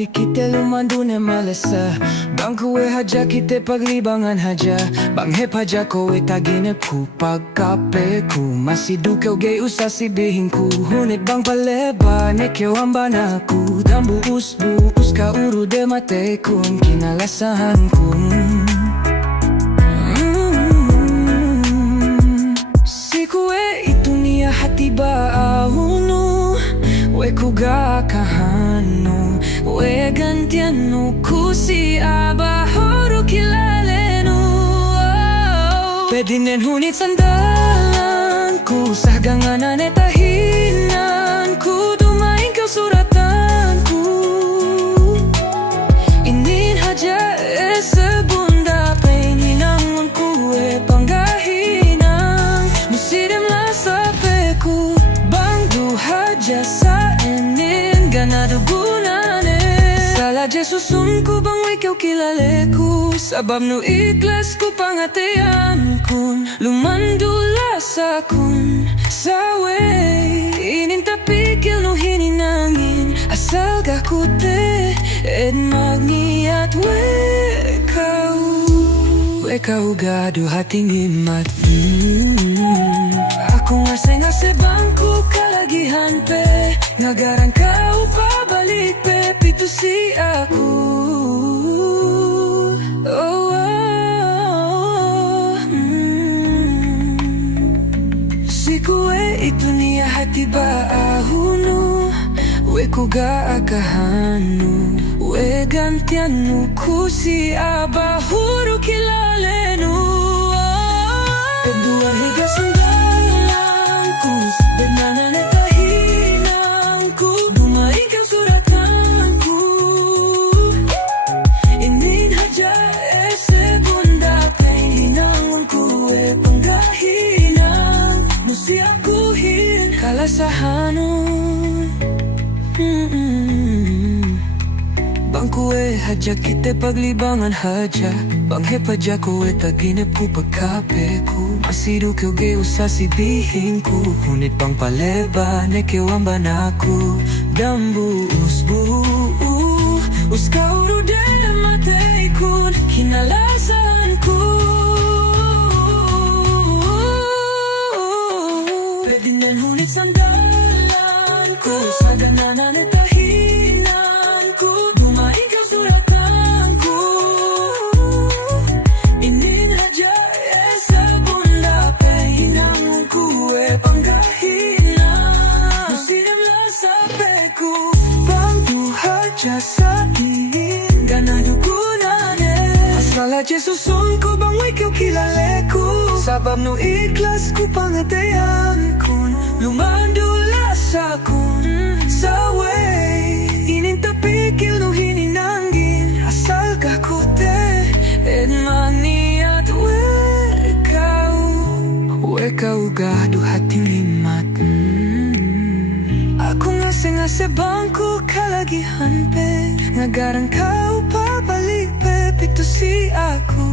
hati kita lumandune malesa. Bangku haja kita paglibangan haja. Banghep haja kowe tagine ku pagkape ku. Masih duke gay usasibihin ku. Hunit bang paleba nekyo ambana ku. Dan buus ka uru de mate kun kinalasahan kun. Hati ba ahunu, we kuga kahano, we gantiano kusi abahoro kilaleno. Pedinen hunit sandalan ku, sahgangan tahinan ku, dumain kau suratan ku. Inin haja sebunda peninangon ku panggahinang musidem lasa sa enin ganado gunane. Sala Jesus ku bang ikaw kilale ku. Sabab no iklas ku pangatean kun. Lumandula sa kun. Sawe inin tapikil no hininangin. Asal kakute ed magniat wekau gado hating imat. Aku ngase bangku kalagihan pe. Ngagaran kau pabalik pe. Pitu si aku. Si kue itu niya hati ba ahunu. We kuga akahanu. We gantianu kusi abahuru kilalenu. Edua higa sandalangku. Benana tahinangku. Dumain kau suratanku. Inin haja sebunda peninangonku. Panggahinang musti akuhin kalasahanun. Bangku haja kita paglibangan haja. Banghep haja kowe taginip ku pagkape ku. Masih duke ge usasibihin ku. Hunit bang paleba nekyo ambanaku. Dambu us kau rudel matei kun. Kinalasan ku. Pedinan hunit sandalan ku. Saganan tahinan ku. Dumain kau suratan ku. Inin haja sabunda pehinang ku. Panggahinang musim lasa peku. Bangku haja sa ingin ganado gunane. Asala Jesus ku bang ikaw kilale ku. Sabab no iklas ku pangatean kun. Lumandula sa kun. Sa way inin tapikil no hininangin. Asal kakute ed maniat wekau gado hating limat. Aku ngase bangku kalagihan pe. Ngagaran kau pabalik pe. Pitu si aku.